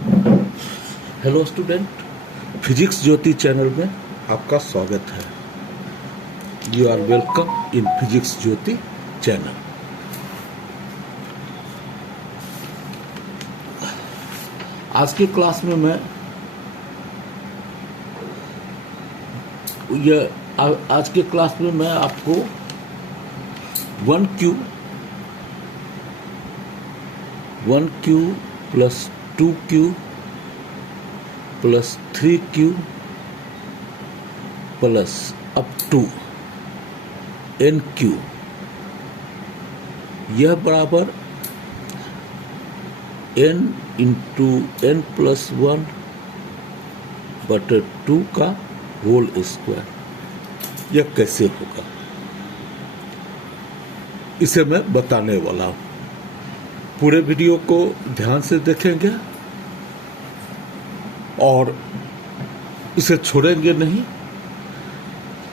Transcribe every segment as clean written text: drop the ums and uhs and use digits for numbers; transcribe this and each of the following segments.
Hello student, physics Jyoti channel में आपका स्वागत है। You are welcome in physics Jyoti channel. आज की क्लास में मैं आपको 1Q plus 2Q plus 3Q plus up to NQ यह बराबर n इंटू n प्लस 1 बटे 2 का होल स्क्वायर, यह कैसे होगा इसे मैं बताने वाला हूं। पूरे वीडियो को ध्यान से देखेंगे और इसे छोड़ेंगे नहीं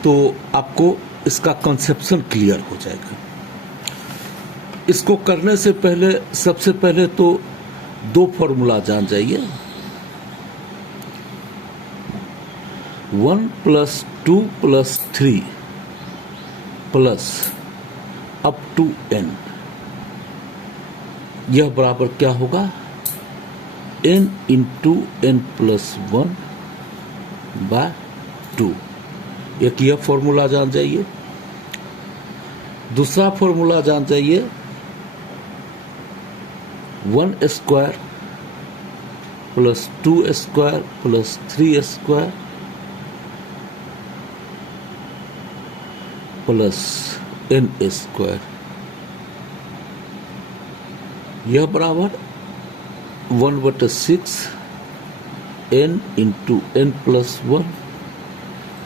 तो आपको इसका कंसेप्शन क्लियर हो जाएगा। इसको करने से पहले सबसे पहले तो दो फॉर्मूला जान जाइए। 1 plus 2 plus 3 plus up to n, यह बराबर क्या होगा? n into n plus 1 by 2। एक यह फॉर्मूला जान जाइए। दूसरा फॉर्मूला जान जाइए 1 square plus 2 square plus 3 square plus n square, यह बराबर 1/6 n into n plus 1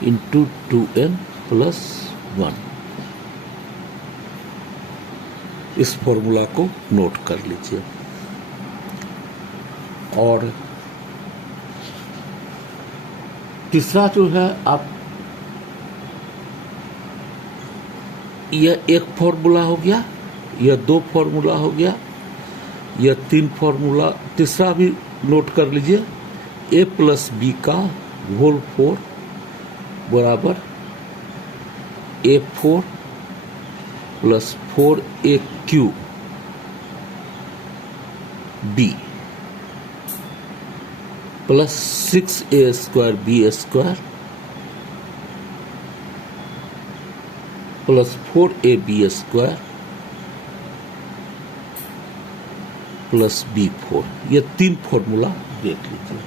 into 2n plus 1। इस फॉर्मूला को नोट कर लीजिए। और तीसरा जो है, आप यह एक फॉर्मूला हो गया, यह दो फॉर्मूला हो गया, यह तीन फॉर्मूला। तीसरा भी नोट कर लीजिए, a प्लस बी का होल 4 बराबर A4 plus 4AQ B plus 6A square B square plus 4AB square plus B4। ये तीन फॉर्मूला देख लीजिए।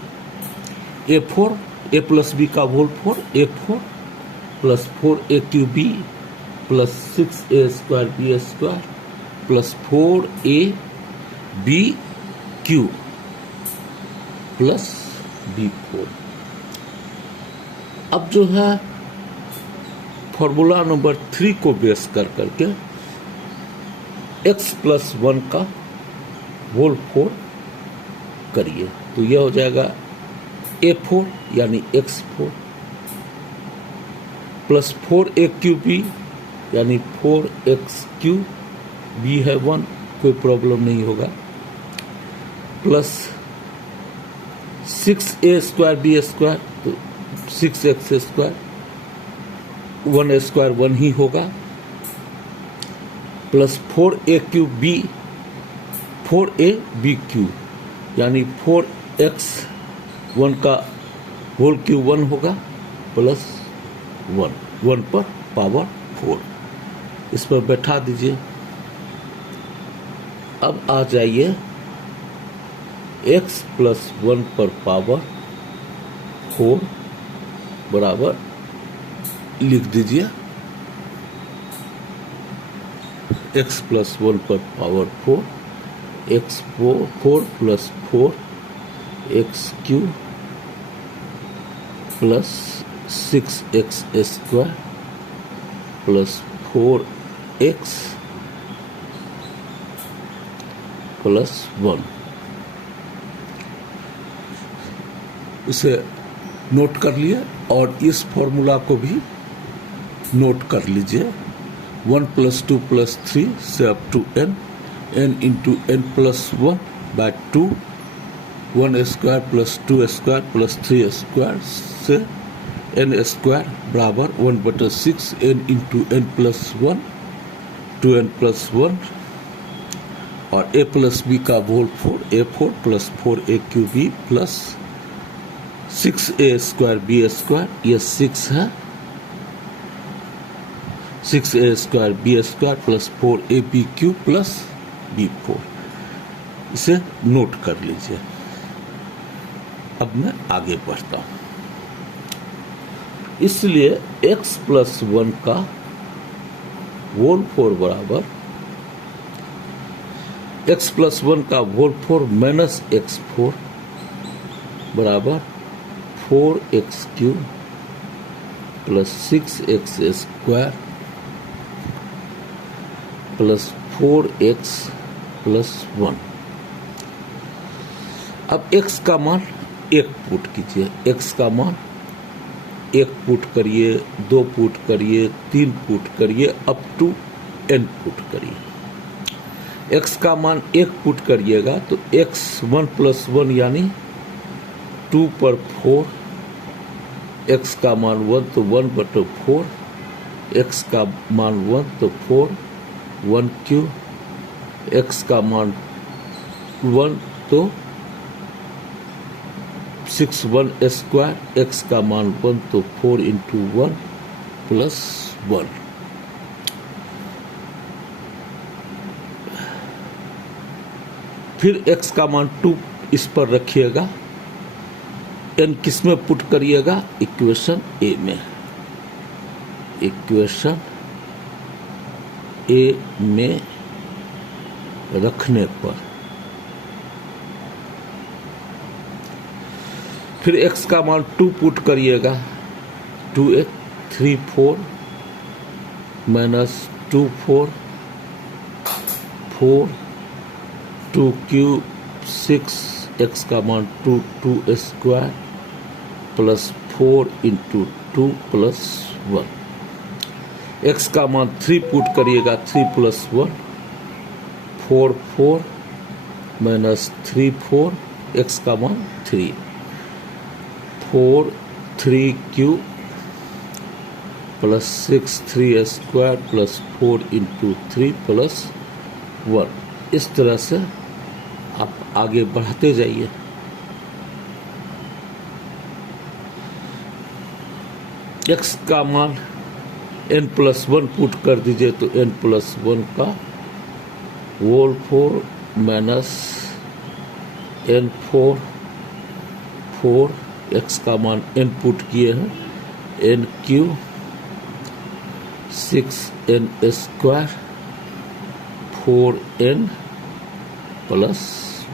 A4 A प्लस बी का whole 4 A4 plus 4AQB plus 6A square B square plus 4ABQ plus B4। अब जो है formula number 3 को base कर करके x प्लस 1 का होल 4 करिए तो यह हो जाएगा A4 यानी x4 प्लस 4AQB यानी 4x3 B है 1, कोई प्रॉब्लम नहीं होगा, plus 6A square B square तो 6x स्क्वायर 1 स्क्वायर 1 ही होगा, प्लस 4AQB 4ABQ यानी 4x1 का होल क्यूब 1 होगा प्लस 1 पर पावर 4। इस पर बैठा दीजिए। अब आ जाइए x प्लस 1 पर पावर 4 बराबर लिख दीजिए x प्लस 1 पर power 4 4 plus 4 x3 plus 6x square plus 4x plus 1। इसे नोट कर लिए और इस फॉर्मूला को भी नोट कर लीजिए। 1 प्लस 2 प्लस 3 से up to n into n plus 1 by 2 1 square plus 2 square plus 3 square से n स्क्वायर बराबर 1/6 n into n plus 1 2n plus 1 और a प्लस बी का whole 4 plus 4a³ plus 6a square B square, ये 6 है, 6a square B square plus 4ab³ plus b4। इसे note कर लीजिए। अब मैं आगे बढ़ता हूं। इसलिए x प्लस 1 का होल 4 बराबर x प्लस 1 का होल 4 माइनस x4 बराबर 4x³ plus 6x square plus 4x plus 1। अब x का मान 1 पुट कीजिए। x का मान 1 पुट करिए, 2 पुट करिए, 3 पुट करिए, अप टू n पुट करिए। x का मान 1 पुट करिएगा तो x 1 प्लस 1 यानी 2 पर 4, x का मान 1 तो 1/4, x का मान 1 तो 4 1³ x का मान 1 तो 6 1 स्क्वायर, x का मान 1 तो 4 इंटू 1 प्लस 1। फिर x का मान 2 इस पर रखिएगा, n किस में पुट करिएगा? इक्वेशन a में। इक्वेशन a में रखने पर फिर x का मान 2 पुट करिएगा, 2x 3 4 माइनस 2 4 4 2³ 6, x का मान 2 2 square plus 4 into 2 plus 1। x का मान 3 पुट करिएगा, 3 प्लस 1 4 4 माइनस 3 4, x का मान 3 4 3³ plus 6 3 square plus 4 into 3 plus 1। इस तरह से आप आगे बढ़ाते जाइए। x का मान n प्लस 1 पुट कर दीजिए तो n प्लस 1 का होल 4 माइनस n 4 4, x का मान n पुट किए हैं, n³ 6n square 4n plus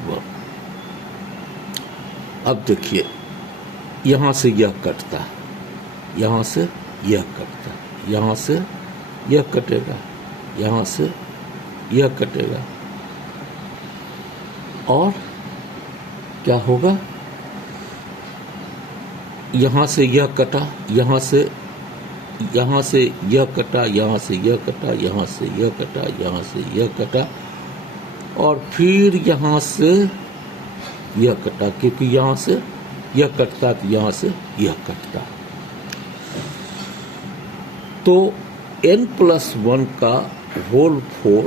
1। अब देखिए यहां से यह कटता है, यहां से यह कटता है, यहां से यह कटेगा, यहां से यह कटेगा और क्या होगा? यहां से यह कटा, यहां से यह कटा, यहां से यह कटा, यहां से यह कटा, यहां से यह कटा और फिर यहां से यह कटा, क्योंकि यहां से यह कटता तो यहां से यह कटता। तो n प्लस 1 का होल 4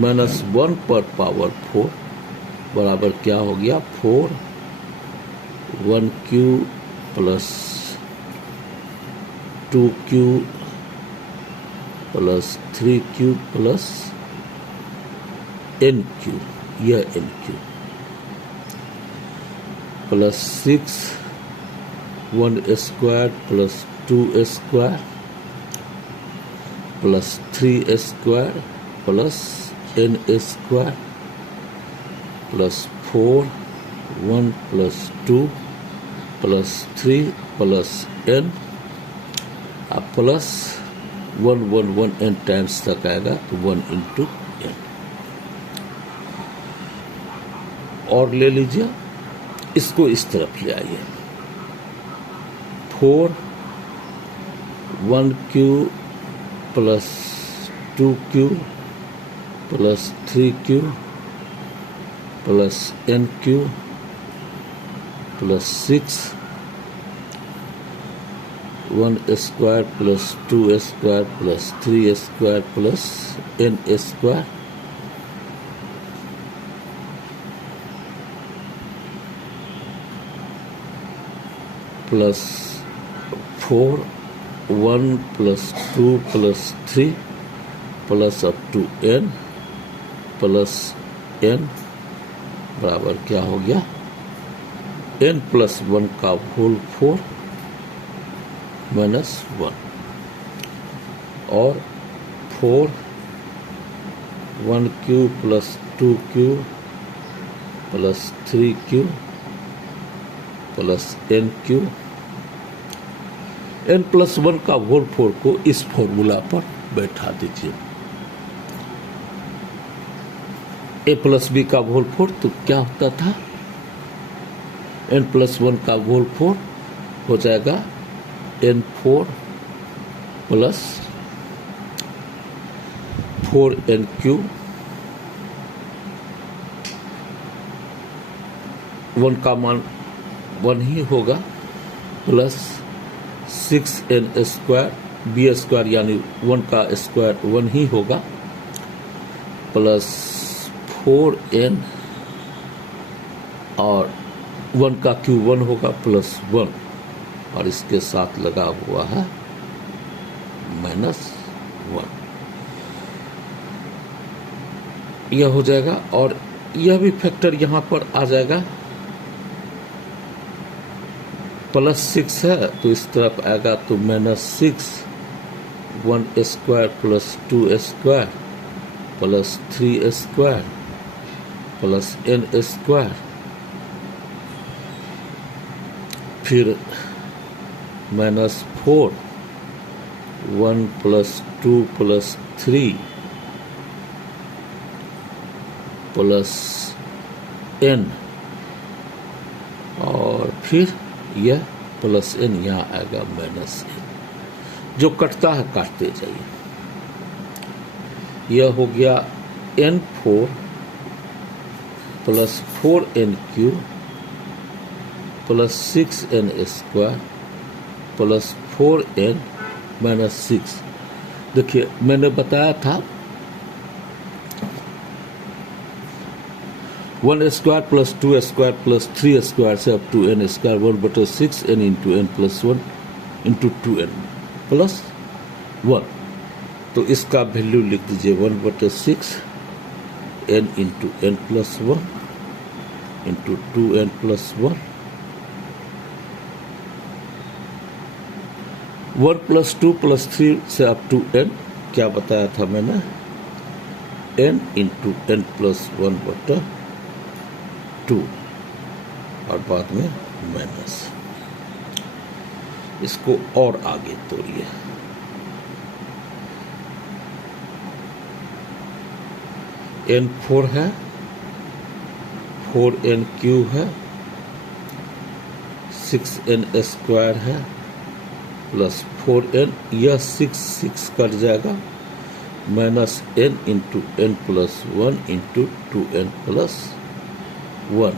माइनस 1 पर पावर 4 बराबर क्या हो गया? 4 1³ प्लस 2³ प्लस 3³ प्लस n³ यह n³ plus 6 1 square plus 2 square plus 3 square plus n square plus 4 1 plus 2 plus 3 plus n plus 1 1 1 n times तक आएगा तो 1 इंटू n। और ले लीजिए, इसको इस तरफ ले आइए। 4 1³ plus 2³ plus 3³ plus N cube plus 6 1 square plus 2 square plus 3 square plus N square plus 4 1 plus 2 plus 3 plus up to n plus n बराबर क्या हो गया n प्लस 1 का होल 4 माइनस 1 और 4 1q plus 2q plus 3q plus nq n plus 1 का whole 4 को इस formula पर बैठा दीजिए। a प्लस बी का होल 4 तो क्या होता था n प्लस 1 का होल 4 हो जाएगा n4 प्लस 4nq 1 का मान 1 ही होगा plus 6n square B square यानी 1 का स्क्वायर 1 ही होगा प्लस 4n और 1 का क्यू 1 होगा प्लस 1 और इसके साथ लगा हुआ है माइनस 1 यह हो जाएगा और यह भी फैक्टर यहां पर आ जाएगा प्लस 6 है तो इस तरफ आएगा तो minus 6 1 square plus 2 square plus 3 square plus n square फिर minus 4 1 plus 2 plus 3 plus n और फिर यह प्लस n यहाँ आएगा माइनस n जो कटता है काटते जाइए। यह हो गया n4 plus 4nq plus 6n square plus 4n minus 6। देखिए मैंने बताया था 1 square plus 2 square plus 3 square से up to n square 1/6 n into n plus 1 into 2n plus 1 तो इसका वैल्यू लिख दीजिए 1/6 n into n plus 1 into 2n plus 1 1 plus 2 plus 3 से अप टू n क्या बताया था मैंने n इंटू n प्लस 1/2 और बाद में माइनस। इसको और आगे तोड़िए n4 है 4nq है 6n स्क्वायर है प्लस 4n यह 6 कट जाएगा minus n into n plus 1 into 2n plus 1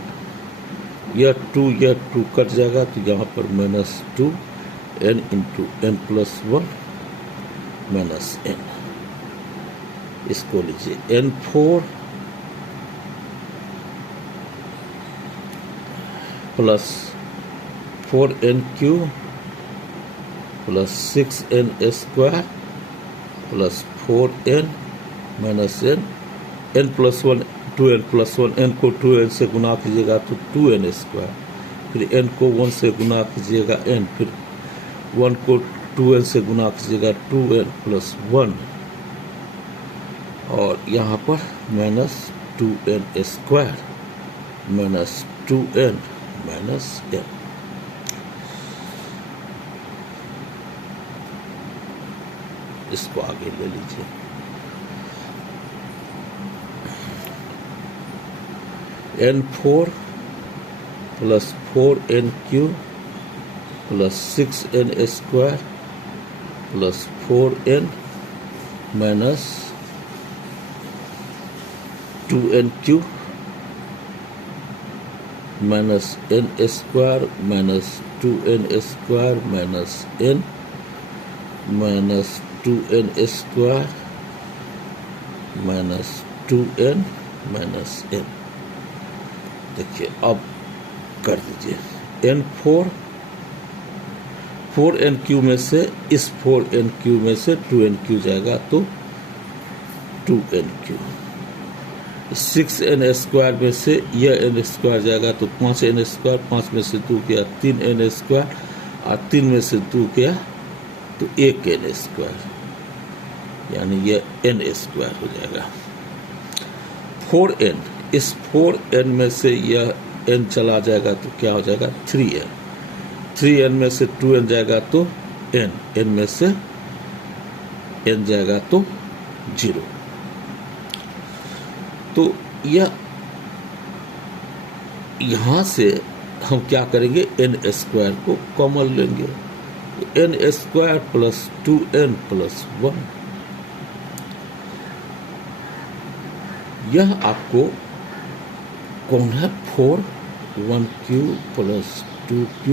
यह 2 कट जाएगा तो यहाँ पर minus 2 n into n plus 1 minus n। इसको लीजिए n4 plus 4nq plus 6n square plus 4n minus n plus 1 2n plus 1 n को 2n से गुना कीजिएगा तो 2n स्क्वायर फिर n को 1 से गुना कीजिएगा n फिर 1 को 2n से गुना कीजिएगा 2n प्लस 1 और यहाँ पर minus 2n square minus 2n minus n। इसको आगे ले लीजिए n4 plus 4nq plus 6n square plus 4n minus 2nq minus N square minus 2n square minus n minus 2n square minus 2n minus n। देखिए अब कर दीजिए n 4n Q में से इस 4n क्यू में से 2n क्यू जाएगा तो 2n क्यू। 6n स्क्वायर में से यह n स्क्वायर जाएगा तो 5n स्क्वायर, 5 में से 2 गया 3n स्क्वायर और 3 में से 2 गया तो 1n स्क्वायर, यानी यह n स्क्वायर हो जाएगा। 4n, इस 4n में से यह n चला जाएगा तो क्या हो जाएगा 3n, 3n में से 2n जाएगा तो n में से n जाएगा तो 0। तो यहां से हम क्या करेंगे, n स्क्वायर को कॉमन लेंगे, n square plus 2n plus 1। यह आपको कौन है 1q plus 2q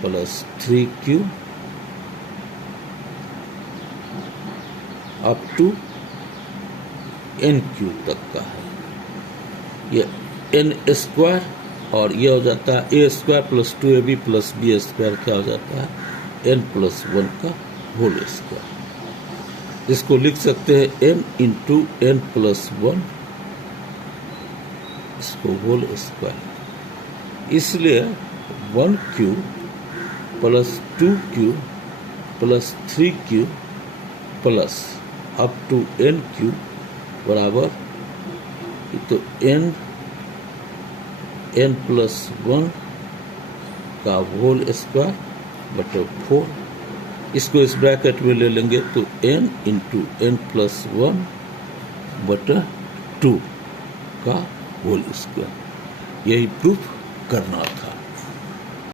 plus 3q up to n cube तक का है। ये n स्क्वायर और ये हो जाता है a square plus 2ab plus b square, क्या हो जाता है n प्लस 1 का होल स्क्वायर। इसको लिख सकते हैं n इंटू n प्लस 1, इसको होल स्क्वायर। इसलिए 1q plus 2q plus 3q plus up to n बराबर तो n प्लस 1 का होल स्क्वायर बटे 4। इसको इस ब्रैकेट में ले लेंगे तो n इंटू n प्लस 1 बटे 2 का होल स्क्वायर। यही प्रूफ करना था।